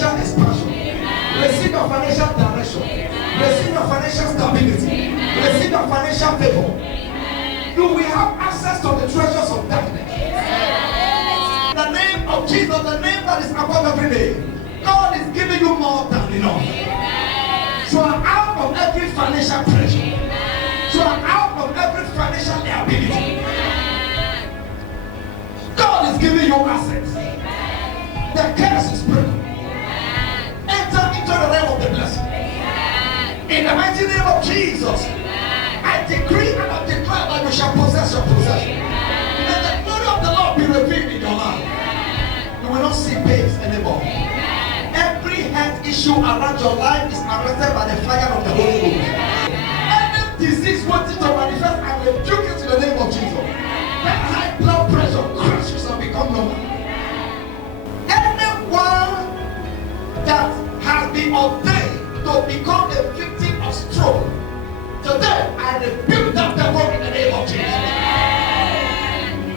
financial expansion. Receive your financial direction. Receive your financial stability. Receive your financial favor. You will have access to the treasures of darkness. The name of Jesus, the name that is above every name. God is giving you more than enough. So out of every financial pressure. So out of every financial liability. God is giving you assets. The curse is broken. Enter into the realm of the blessing. In the mighty name of Jesus, I decree and I declare that you shall possess your possession. Let the glory of the Lord be revealed in your life. You will not see pains anymore. Every health issue around your life is arrested by the fire of the Holy Ghost. Any disease wanting to manifest, I rebuke it in the name of Jesus. That high blood pressure crashes and become normal. Anyone that has been ordained to become a victim of stroke, today I rebuke that devil in the name of Jesus.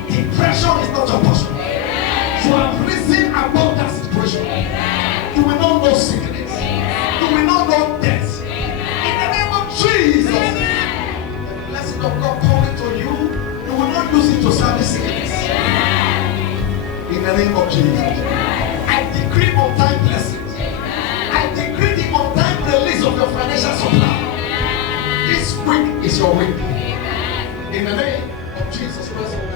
Depression is not your portion. So I'm risen above that situation. You will not know sickness. You will not know death. In the name of Jesus. The blessing of God coming to you, you will not use it to service sickness. In the name of Jesus. I decree on-time blessings. I decree the on-time release of your financial supply. This week is your week. In the name of Jesus Christ.